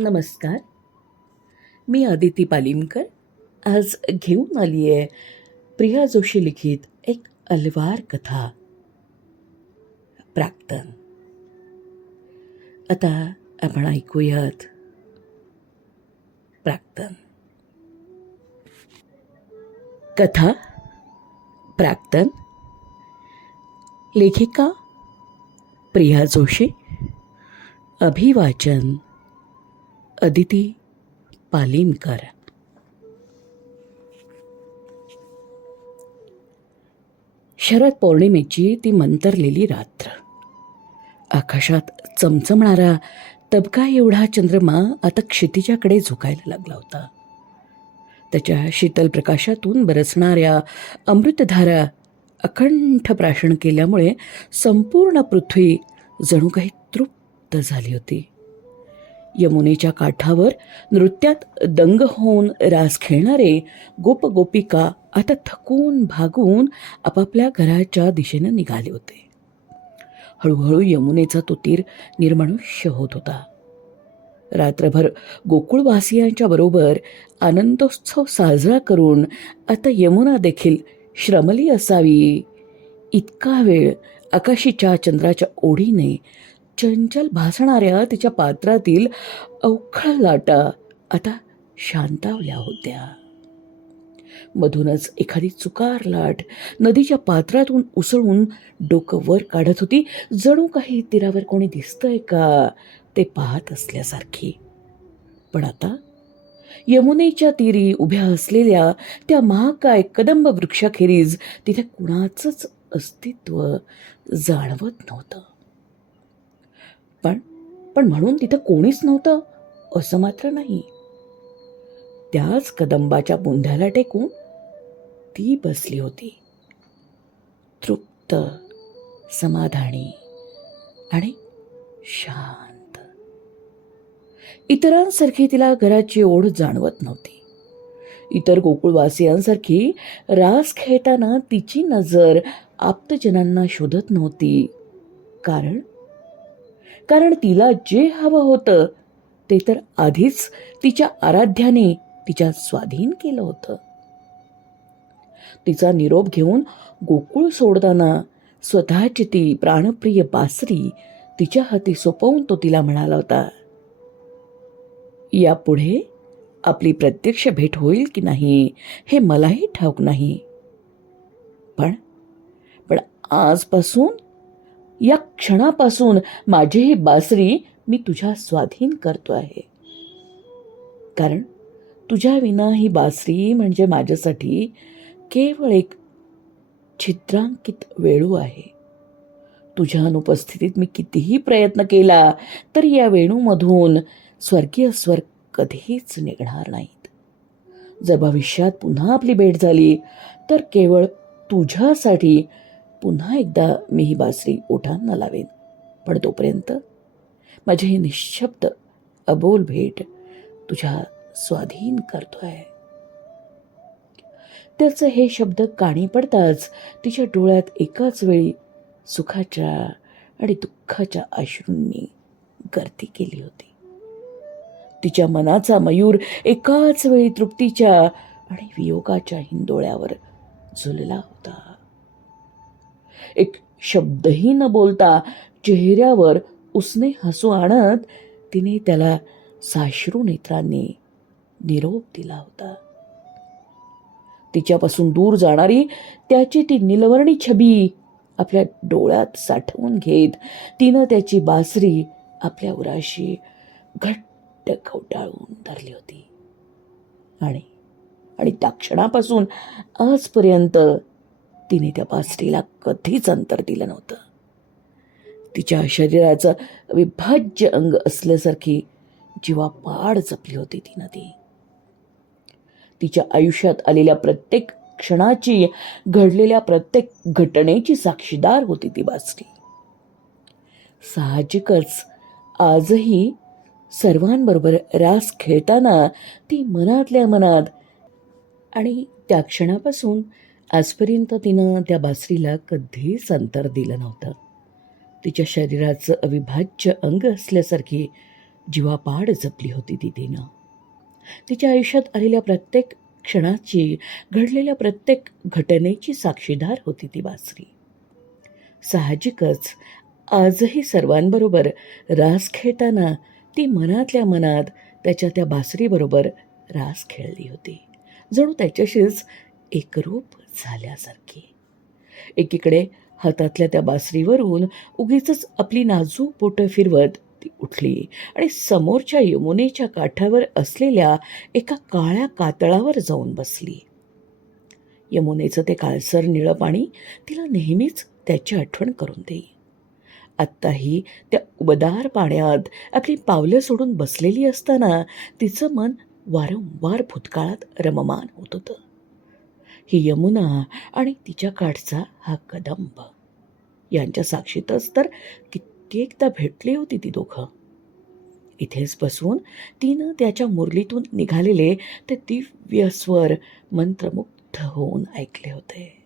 नमस्कार. मी अदिती पालिमकर आज घेऊन आली आहे प्रिया जोशी लिखित एक अलवार कथा. प्राक्तन. आता आपण ऐकूयात. प्राक्तन. कथा. प्राक्तन. लेखिका. प्रिया जोशी. अभिवाचन. अदिती पालिमकर शरद पौर्णिमेची ती मंतरलेली रात्र. आकाशात चमचमणारा तबका एवढा चंद्रमा आता क्षितिजाकडे झुकायला लागला होता. त्याच्या शीतल प्रकाशातून बरसणाऱ्या अमृतधारा अखंड प्राशन केल्यामुळे संपूर्ण पृथ्वी जणू काही तृप्त झाली होती. यमुनेच्या काठावर नृत्यात दंग होऊन रास खेळणारे गोप गोपिका आता थकून भागून आपापल्या घराच्या दिशेनं निघाले होते. हळूहळू यमुनेचा तो तीर निर्मनुष्य होत होता. रात्रभर गोकुळवासियांच्या बरोबर आनंदोत्सव साजरा करून आता यमुना देखील श्रमली असावी. इतका वेळ आकाशीच्या चंद्राच्या ओढीने चंचल भासणाऱ्या तिच्या पात्रातील अवखळ लाटा आता शांतावल्या होत्या. मधूनच एखादी चुकार लाट नदीच्या पात्रातून उसळून डोकं वर काढत होती. जणू काही तीरावर कोणी दिसतंय का ते पाहत असल्यासारखी. पण आता यमुनेच्या तीरी उभ्या असलेल्या त्या महाकाय कदंब वृक्षाखेरीज तिथे कुणाचंच अस्तित्व जाणवत नव्हतं. पण पण म्हणून तिथं कोणीच नव्हतं असं मात्र नाही. त्याच कदंबाच्या बुंध्याला टेकून ती बसली होती. तृप्त समाधानी आणि शांत. इतरांसारखी तिला घराची ओढ जाणवत नव्हती. इतर गोकुळवासियांसारखी रास खेळताना तिची नजर आप्तजनांना शोधत नव्हती. कारण कारण तिला जे हवं होतं ते तर आधीच तिच्या आराध्याने तिच्या स्वाधीन केलं होतं. तिचा निरोप घेऊन गोकुळ सोडताना स्वतःची ती प्राणप्रिय बासरी तिच्या हाती सोपवून तो तिला म्हणाला होता यापुढे आपली प्रत्यक्ष भेट होईल की नाही हे मलाही ठाऊक नाही. पण पण आजपासून या क्षणापासून माझी ही बासरी मी तुझ्या स्वाधीन करतो आहे. कारण तुझ्या विना ही बासरी म्हणजे माझ्यासाठी केवळ एक छिद्रांकित वेळू आहे. तुझ्या अनुपस्थितीत मी कितीही प्रयत्न केला तर या वेणूमधून स्वर्गीय स्वर कधीच निघणार नाहीत. जर भविष्यात पुन्हा आपली भेट झाली तर केवळ तुझ्यासाठी पुन्हा एकदा मी ही बासरी ओठांना लावेन. पण तोपर्यंत माझी ही निशब्द अबोल भेट तुझ्या स्वाधीन करतोय. त्याचे हे शब्द काणी पडताच तिच्या डोळ्यात एकाच वेळी सुखाच्या आणि दुःखाच्या अश्रूंनी गर्दी केली होती. तिच्या मनाचा मयूर एकाच वेळी तृप्तीच्या आणि वियोगाच्या हिंदोळ्यावर झुलला होता. एक शब्दही न बोलता चेहऱ्यावर उसने हसू आणत तिने त्याला साश्रू नेत्रांनी निरोप दिला होता. तिच्यापासून दूर जाणारी त्याची ती निलवर्णी छबी आपल्या डोळ्यात साठवून घेत तिनं त्याची बासरी आपल्या उराशी घट्ट खवटाळून धरली होती. आणि आणि त्या क्षणापासून आजपर्यंत तिने त्या पास्टीला कधीच अंतर दिलं नव्हतं. तिच्या शरीराचं विभाज्य अंग असल्यासारखी जीवापाड जपली होती ती नदी. तिच्या आयुष्यात आलेल्या प्रत्येक क्षणाची घडलेल्या प्रत्येक घटनेची साक्षीदार होती ती बासरी साहजिकच आजही सर्वांबरोबर रास खेळताना ती मनातल्या मनात आणि त्या क्षणापासून आजपर्यंत तिनं त्या बासरीला कधीच अंतर दिलं नव्हतं. तिच्या शरीराचं अविभाज्य अंग असल्यासारखी जीवापाड जपली होती ती तिनं. तिच्या आयुष्यात आलेल्या प्रत्येक क्षणाची घडलेल्या प्रत्येक घटनेची साक्षीदार होती ती बासरी. साहजिकच आजही सर्वांबरोबर रास खेळताना ती मनातल्या मनात त्याच्या त्या बासरीबरोबर रास खेळली होती. जणू त्याच्याशीच एकरूप झाल्यासारखी. एकीकडे हातातल्या त्या बासरीवरून उगीच आपली नाजूक बोटं फिरवत ती उठली आणि समोरच्या यमुनेच्या काठावर असलेल्या एका काळ्या कातळावर जाऊन बसली. यमुनेचं ते काळसर निळं पाणी तिला नेहमीच त्याची आठवण करून देई. आत्ताही त्या उबदार पाण्यात आपली पावलं सोडून बसलेली असताना तिचं मन वारंवार भूतकाळात रममान होत होतं. ही यमुना आणि तिच्या काठचा हा कदंब. यांच्या साक्षीतच तर कित्येकदा भेटली होती ती दोघं. इथेच बसून तिनं त्याच्या मुरलीतून निघालेले ते दिव्य स्वर मंत्रमुग्ध होऊन ऐकले होते.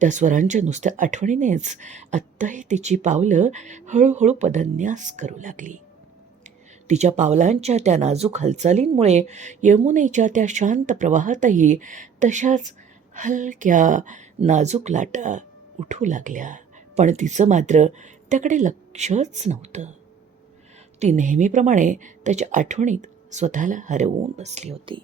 त्या स्वरांच्या नुसत्या आठवणीनेच आत्ताही तिची पावलं हळूहळू पदन्यास करू लागली. तिच्या पावलांच्या त्या नाजूक हालचालींमुळे यमुनेच्या त्या शांत प्रवाहातही तशाच हलक्या नाजूक लाटा उठू लागल्या. पण तिचं मात्र त्याकडे लक्षच नव्हतं. ती नेहमीप्रमाणे त्याच्या आठवणीत स्वतःला हरवून बसली होती.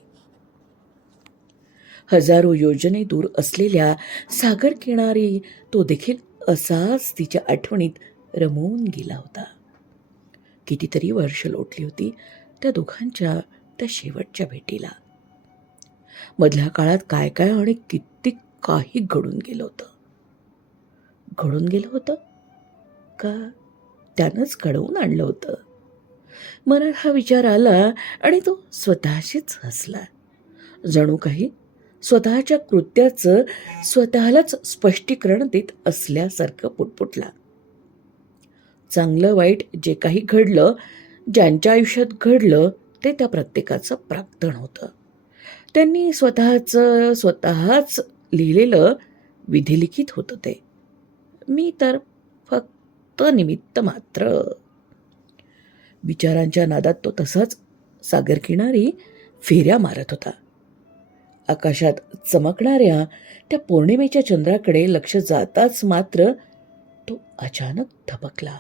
हजारो योजने दूर असलेल्या सागर किनारी तो देखील असाच तिच्या आठवणीत रमवून गेला होता. कितीतरी वर्ष लोटली होती त्या दोघांच्या त्या शेवटच्या भेटीला. मधल्या काळात काय काय आणि किती काही घडून गेलं होतं. घडून गेलं होतं? का त्यानंच घडवून आणलं होतं? मनात हा विचार आला आणि तो स्वतःशीच हसला. जणू काही स्वतःच्या कृत्याचं स्वतःलाच स्पष्टीकरण देत असल्यासारखं पुटपुटला. चांगलं वाईट जे काही घडलं ज्यांच्या आयुष्यात घडलं ते त्या प्रत्येकाचं प्राक्तन होतं. त्यांनी स्वतःचं स्वतःच लिहिलेलं विधिलिखित होतं ते. मी तर फक्त निमित्त मात्र. विचारांच्या नादात तो तसाच सागरकिनारी फेऱ्या मारत होता. आकाशात चमकणाऱ्या त्या पौर्णिमेच्या चंद्राकडे लक्ष जाताच मात्र तो अचानक थबकला.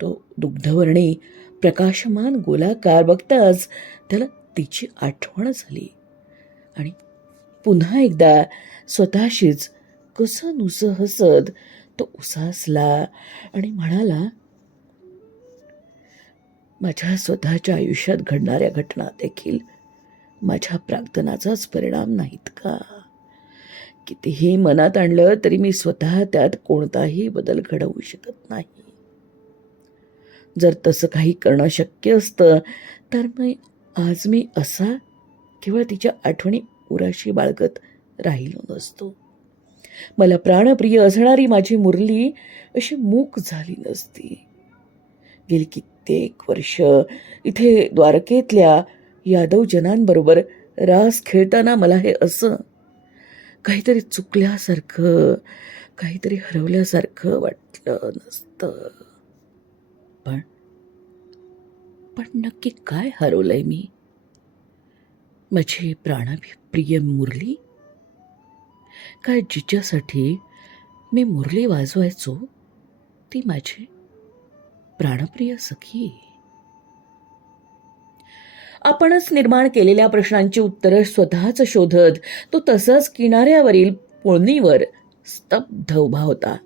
तो दुग्धवर्णी प्रकाशमान गोलाकार बघताच त्याला तिची आठवण झाली. आणि पुन्हा एकदा स्वतःशीच कसं नुसं हसत तो उसासला आणि म्हणाला माझ्या स्वतःच्या आयुष्यात घडणाऱ्या घटना देखील माझ्या प्रार्थनाचाच परिणाम नाहीत का? कितीही मनात आणलं तरी मी स्वतः त्यात कोणताही बदल घडवू शकत नाही. जर तसं काही करणं शक्य असतं तर मग आज मी असा केवळ तिच्या आठवणी उराशी बाळगत राहिलो नसतो. मला प्राणप्रिय असणारी माझी मुरली अशी मूक झाली नसती. गेली कित्येक वर्ष इथे द्वारकेतल्या यादव जनांबरोबर रास खेळताना मला हे असं काहीतरी चुकल्यासारखं काहीतरी हरवल्यासारखं वाटलं नसतं. पण पण नक्की काय हरवलंय मी? माझी प्राणप्रिय मुरली? काय जिच्यासाठी मी मुरली वाजवायचो ती माझी प्राणप्रिय सखी. आपणच निर्माण केलेल्या प्रश्नांची उत्तरं स्वतःच शोधत तो तसंच किनाऱ्यावरील पुळणीवर स्तब्ध उभा होता.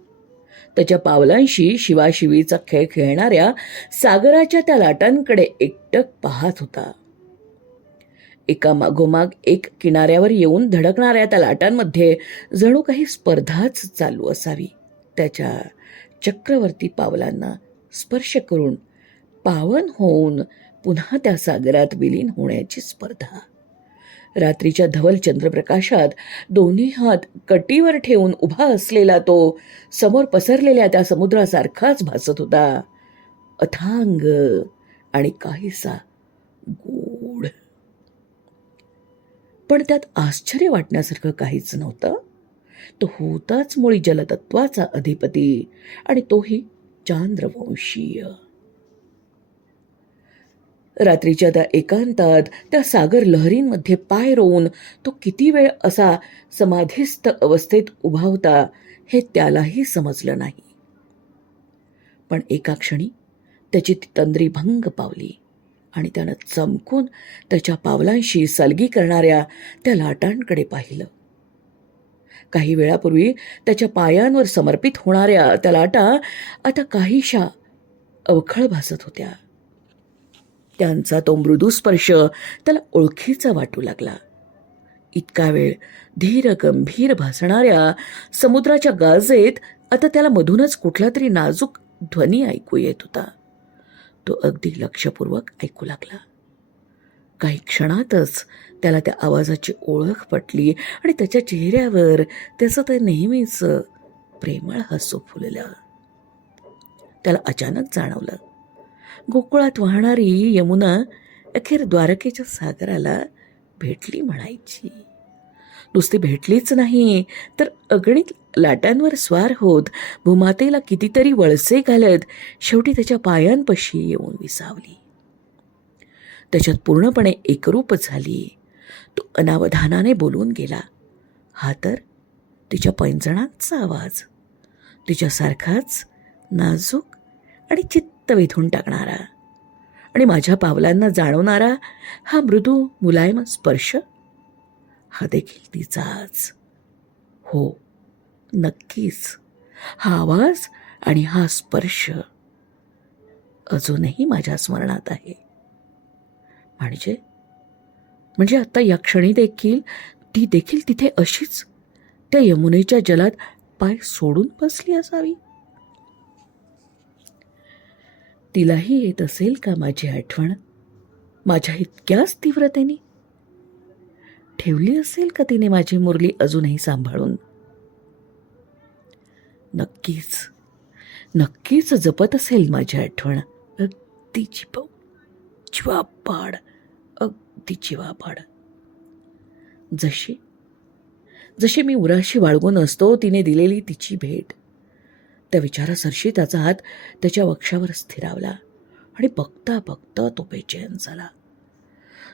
त्याच्या पावलांशी शिवाशिवीचा खेळ खेळणाऱ्या सागराच्या त्या लाटांकडे एकटक पाहत होता. एका मागोमाग एक किनाऱ्यावर येऊन धडकणाऱ्या त्या लाटांमध्ये जणू काही स्पर्धाच चालू असावी. त्याच्या चक्रवर्ती पावलांना स्पर्श करून पावन होऊन पुन्हा त्या सागरात विलीन होण्याची स्पर्धा. रात्रीच्या धवल चंद्रप्रकाशात दोन्ही हात कटीवर ठेवून उभा असलेला तो समोर पसरलेल्या त्या समुद्रासारखाच भासत होता. अथांग आणि काहीसा गोड. पण त्यात आश्चर्य वाटण्यासारखं काहीच नव्हतं. तो होताच मुळी जलतत्वाचा अधिपती आणि तोही चांद्रवंशीय. रात्रीच्या त्या एकांतात त्या सागर लहरींमध्ये पाय रोवून तो किती वेळ असा समाधिस्थ अवस्थेत उभा होता हे त्यालाही समजलं नाही. पण एका क्षणी त्याची ती तंद्री भंग पावली आणि त्यानं चमकून त्याच्या पावलांशी सलगी करणाऱ्या त्या लाटांकडे पाहिलं. काही वेळापूर्वी त्याच्या पायांवर समर्पित होणाऱ्या त्या लाटा आता काहीशा अवखळ भासत होत्या. त्यांचा तो मृदू स्पर्श त्याला ओळखीचा वाटू लागला. इतका वेळ धीर गंभीर भासणाऱ्या समुद्राच्या गाजेत आता त्याला मधूनच कुठला तरी नाजूक ध्वनी ऐकू येत होता. तो अगदी लक्षपूर्वक ऐकू लागला. काही क्षणातच त्याला त्या आवाजाची ओळख पटली आणि त्याच्या चेहऱ्यावर त्याचं ते नेहमीच प्रेमळ हसू फुललं. त्याला अचानक जाणवलं गोकुळात वाहणारी यमुना अखेर द्वारकेच्या सागराला भेटली म्हणायची. नुसती भेटलीच नाही तर अगणित लाटांवर स्वार होत भूमातेला कितीतरी वळसे घालत शेवटी त्याच्या पायांपाशी येऊन विसावली. त्याच्यात पूर्णपणे एकरूप झाली. तो अनावधानाने बोलून गेला. हा तर तिच्या पैंजणांचा आवाज. तिच्यासारखाच नाजूक आणि चित्त वेधून टाकणारा. आणि माझ्या पावलांना जाणवणारा हा मृदू मुलायम स्पर्श? हा देखील तिचाच. हो नक्कीच. हा आवाज आणि हा स्पर्श अजूनही माझ्या स्मरणात आहे. म्हणजे? म्हणजे आता या क्षणी देखील ती देखील तिथे अशीच त्या यमुनेच्या जलात पाय सोडून बसली असावी? तिलाही येत असेल का माझी आठवण? माझ्या इतक्याच तीव्रतेने? ठेवली असेल का तिने माझी मुरली अजूनही सांभाळून? नक्कीच. नक्कीच जपत असेल माझी आठवण. अगदी चिपव चिवापाड अगदी चिवापाड जशी जशी मी उराशी बाळगून असतो तिने दिलेली तिची भेट. त्या विचारासरशी त्याचा हात त्याच्या वक्षावर स्थिरावला आणि बघता बघता तो बेचैन झाला.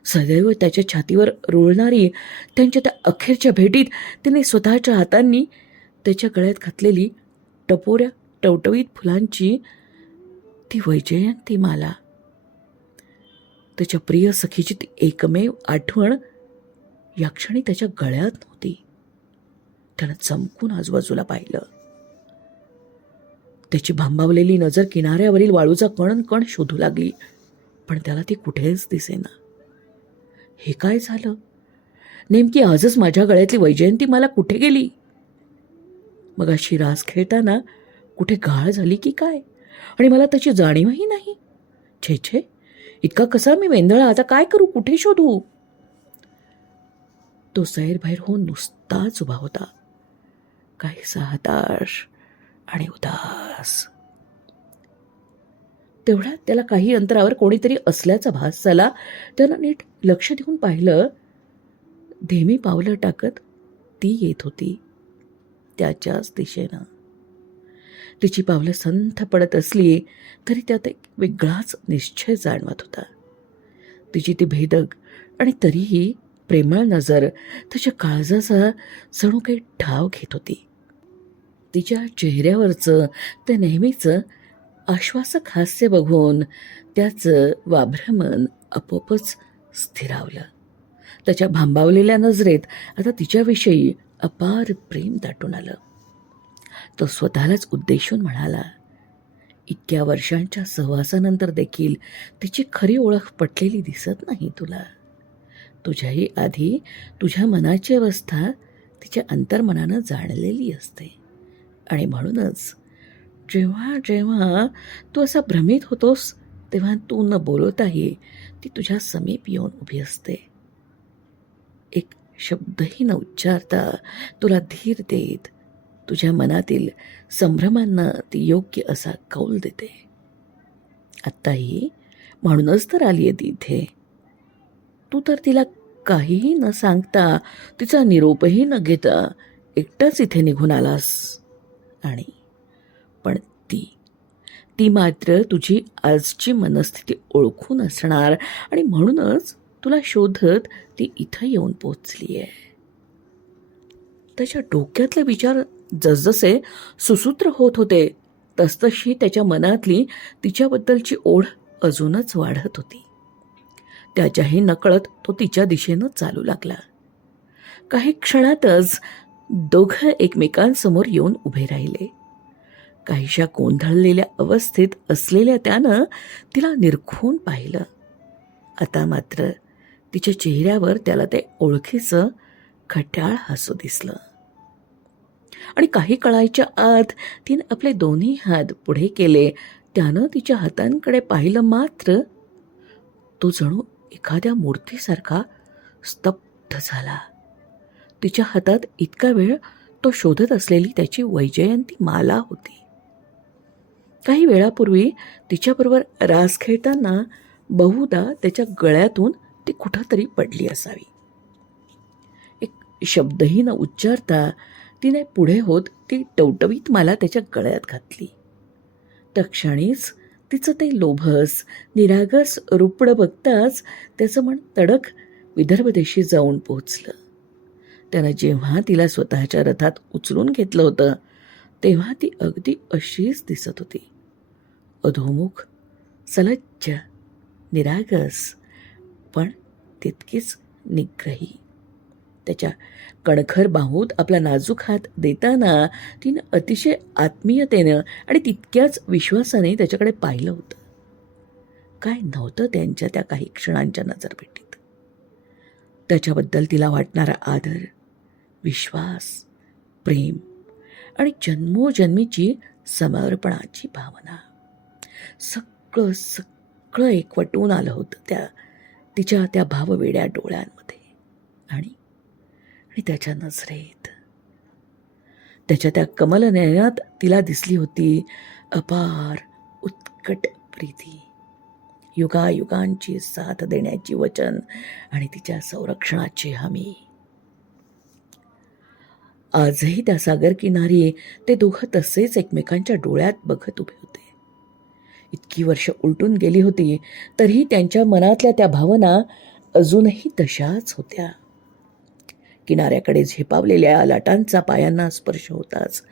सदैव त्याच्या छातीवर रुळणारी त्यांच्या त्या अखेरच्या भेटीत तिने स्वतःच्या हातांनी त्याच्या गळ्यात घातलेली टपोऱ्या टवटवीत फुलांची ती वैजयंती माला. त्याच्या प्रिय सखीची ती एकमेव आठवण या क्षणी त्याच्या गळ्यात नव्हती. त्यानं चमकून आजूबाजूला पाहिलं. त्याची भांबावलेली नजर किनाऱ्यावरील वाळूचा कण कण शोधू लागली. पण त्याला ती कुठेच दिसेना. हे काय झालं? नेमकी आजच माझ्या गळ्यातली वैजयंती मला कुठे गेली? मग अशी रास खेळताना कुठे गाळ झाली की काय? आणि मला त्याची जाणीवही नाही. छे छे इतका कसा मी वेंदळा आता काय करू? कुठे शोधू? तो सैरभैर होऊन नुसताच उभा होता. काही हताश आणि उदास. तेवढ्यात त्याला काही अंतरावर कोणीतरी असल्याचा भास झाला. त्यानं नीट लक्ष देऊन पाहिलं. धीमी पावलं टाकत ती येत होती. त्याच्याच दिशेनं. तिची पावलं संथ पडत असली तरी त्यात एक वेगळाच निश्चय जाणवत होता. तिची ती भेदक आणि तरीही प्रेमळ नजर त्याच्या काळजाचा जणू काही ठाव घेत होती. तिच्या चेहऱ्यावरचं ते नेहमीचं आश्वासक हास्य बघून त्याचं वाभ्रमन आपोआपच स्थिरावलं. त्याच्या भांबावलेल्या नजरेत आता तिच्याविषयी अपार प्रेम दाटून आलं. तो स्वतःलाच उद्देशून म्हणाला इतक्या वर्षांच्या सहवासानंतर देखील तिची खरी ओळख पटलेली दिसत नाही तुला. तुझ्याही आधी तुझ्या मनाची अवस्था तिच्या अंतर्मनानं जाणलेली असते. आणि म्हणूनच जेव्हा जेव्हा तू असा भ्रमित होतोस तेव्हा तू न बोलवताही ती तुझ्या समीप येऊन उभी असते. एक शब्दही न उच्चारता तुला धीर देत तुझ्या मनातील संभ्रमांना ती योग्य असा कौल देते. आत्ताही म्हणूनच तर आली आहे ती इथे. तू तर तिला काहीही न सांगता तिचा निरोपही न घेता एकटाच इथे निघून आलास. आणे पण ती ती मात्र तुझी आजची मनस्थिती ओळखून असणार आणि म्हणूनच तुला शोधत ती इथं येऊन पोचली आहे त्याच्या डोक्यातले विचार जसजसे सुसूत्र होत होते तसतशी त्याच्या मनातली तिच्याबद्दलची ओढ अजूनच वाढत होती. त्याच्याही नकळत तो तिच्या दिशेनं चालू लागला. काही क्षणातच दोघं एकमेकांसमोर येऊन उभे राहिले. काहीशा गोंधळलेल्या अवस्थेत असलेल्या त्यानं तिला निरखून पाहिलं. आता मात्र तिच्या चेहऱ्यावर त्याला ते ओळखीचं खट्याळ हसू दिसलं. आणि काही कळायच्या आत तिने आपले दोन्ही हात पुढे केले. त्यानं तिच्या हातांकडे पाहिलं मात्र तो जणू एखाद्या मूर्तीसारखा स्तब्ध झाला. तिच्या हातात इतका वेळ तो शोधत असलेली त्याची वैजयंती माला होती. काही वेळापूर्वी तिच्याबरोबर रास खेळताना बहुधा त्याच्या गळ्यातून ती कुठंतरी पडली असावी. एक शब्दही न उच्चारता तिने पुढे होत ती टवटवीत मला त्याच्या गळ्यात घातली. तक्षणीच तिचं ते लोभस निरागस रुपडं बघताच त्याचं मन तडक विदर्भदेशी जाऊन पोहोचलं त्यानं जेव्हा तिला स्वतःच्या रथात उचलून घेतलं होतं तेव्हा ती अगदी अशीच दिसत होती. अधोमुख सलज्ज निरागस पण तितकीच निग्रही. त्याच्या कणखर बाहूत आपला नाजूक हात देताना तिनं अतिशय आत्मीयतेनं आणि तितक्याच विश्वासाने त्याच्याकडे पाहिलं होतं. काय नव्हतं त्यांच्या त्या काही क्षणांच्या नजरभेटीत त्याच्याबद्दल तिला वाटणारा आदर विश्वास प्रेम आणि जन्मोजन्मीची समर्पणाची भावना. सगळं सगळं एकवटून आलं होतं त्या तिच्या त्या भाववेड्या डोळ्यांमध्ये. आणि आणि त्याच्या नजरेत. त्याच्या त्या कमलनयनात तिला दिसली होती अपार उत्कट प्रीती. युगायुगांची साथ देण्याची वचन आणि तिच्या संरक्षणाची हमी. आजही त्या सागर किनारी ते दोघं तसेच एकमेकांच्या डोळ्यात बघत उभे होते. इतकी वर्ष उलटून गेली होती तरीही त्यांच्या मनातल्या त्या भावना अजूनही तशाच होत्या. किनाऱ्याकडे झेपावलेल्या लाटांचा पायांना स्पर्श होताच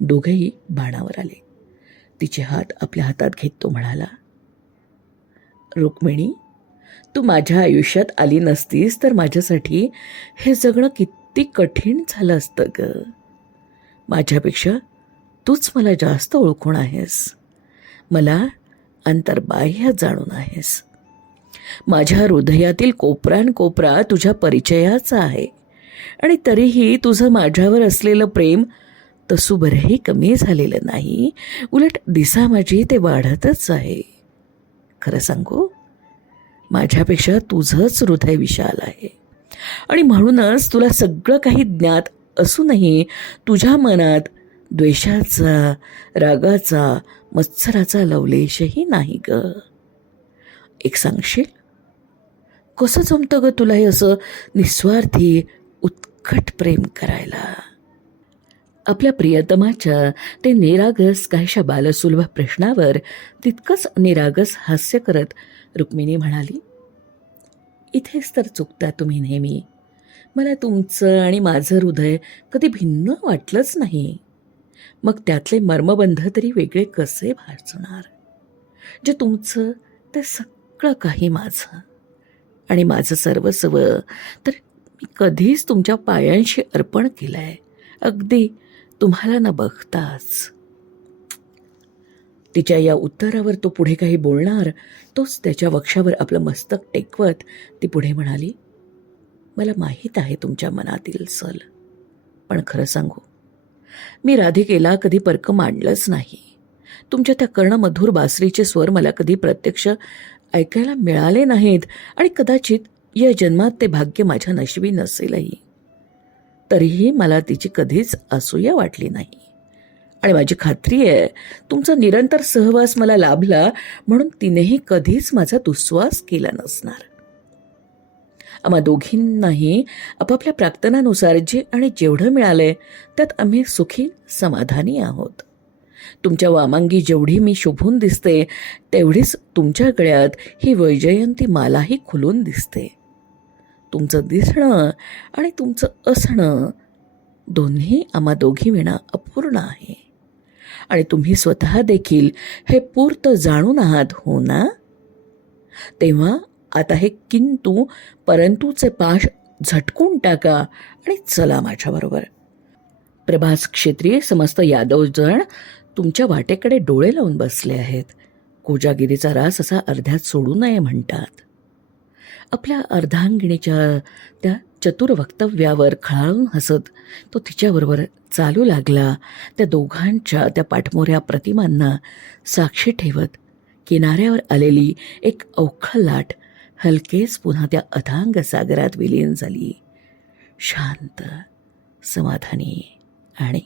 दोघेही बाणावर आले. तिचे हात आपल्या हातात घेत तो म्हणाला रुक्मिणी तू माझ्या आयुष्यात आली नसतीस तर माझ्यासाठी हे जगणं किती कठीण झालं असतं ग. माझ्यापेक्षा तूच मला जास्त ओळखून आहेस. मला अंतर्बाह्य जाणून आहेस. माझ्या हृदयातील कोपरान कोपरा तुझ्या परिचयाचा आहे. आणि तरीही तुझं माझ्यावर असलेलं प्रेम तसू बरंही कमी झालेलं नाही. उलट दिसा माझी ते वाढतच आहे. खरं सांगू? माझ्यापेक्षा तुझंच हृदय विशाल आहे. आणि म्हणूनच तुला सगळं काही ज्ञात असूनही तुझ्या मनात द्वेषाचा रागाचा मत्सराचा लवलेशही नाही ग. एक सांगशील? कसं जमतं ग तुला हे असं निस्वार्थी उत्कट प्रेम करायला? आपल्या प्रियतमाच्या ते निरागस काहीशा बालसुलभ प्रश्नावर तितकंच निरागस हास्य करत रुक्मिणी म्हणाली इथेच तर चुकता तुम्ही नेहमी. मला तुमचं आणि माझं हृदय कधी भिन्न वाटलंच नाही. मग त्यातले मर्मबंध तरी वेगळे कसे भासणार? जे तुमचं ते सगळं काही माझं. आणि माझं सर्वस्व तर मी कधीच तुमच्या पायांशी अर्पण केलं आहे अगदी तुम्हाला न बघताच. तिच्या या उत्तरावर तो पुढे काही बोलणार तोच त्याच्या वक्षावर आपलं मस्तक टेकवत ती पुढे म्हणाली मला माहीत आहे तुमच्या मनातील सल. पण खरं सांगू मी राधिकेला कधी पर्क मांडलंच नाही. तुमच्या त्या कर्णमधुर बासरीचे स्वर मला कधी प्रत्यक्ष ऐकायला मिळाले नाहीत आणि कदाचित या जन्मात ते भाग्य माझ्या नशिबी नसेलही. तरीही मला तिची कधीच असूया वाटली नाही. आणि माझी खात्री आहे तुमचा निरंतर सहवास मला लाभला म्हणून तिनेही कधीच माझा दुस्वास केला नसणार. आम्हा दोघींनाही आपापल्या प्रार्थनानुसार जे आणि जेवढं मिळालंय त्यात आम्ही सुखी समाधानी आहोत. तुमच्या वामांगी जेवढी मी शोभून दिसते तेवढीच तुमच्या गळ्यात ही वैजयंती मालाही खुलून दिसते. तुमचं दिसणं आणि तुमचं असणं दोन्ही आम्हा दोघी विणा अपूर्ण आहे. आणि तुम्ही स्वतः देखील हे पूर्त जाणून आहात हो ना? तेव्हा आता हे किंतु परंतुचे पाश झटकून टाका आणि चला माझ्याबरोबर प्रभास क्षेत्रीय समस्त यादव जण तुमच्या वाटेकडे डोळे लावून बसले आहेत. कोजागिरीचा रास असा अर्ध्यात सोडू नये म्हणतात. आपल्या अर्धांगिणीच्या त्या चतुर वक्तव्यावर खळाळून हसत तो तिच्याबरोबर चालू लागला. त्या दोघांच्या त्या पाठमोऱ्या प्रतिमांना साक्षी ठेवत किनाऱ्यावर आलेली एक अवखळ लाट हलकेच पुन्हा त्या अथांग सागरात विलीन झाली. शांत समाधानी आणि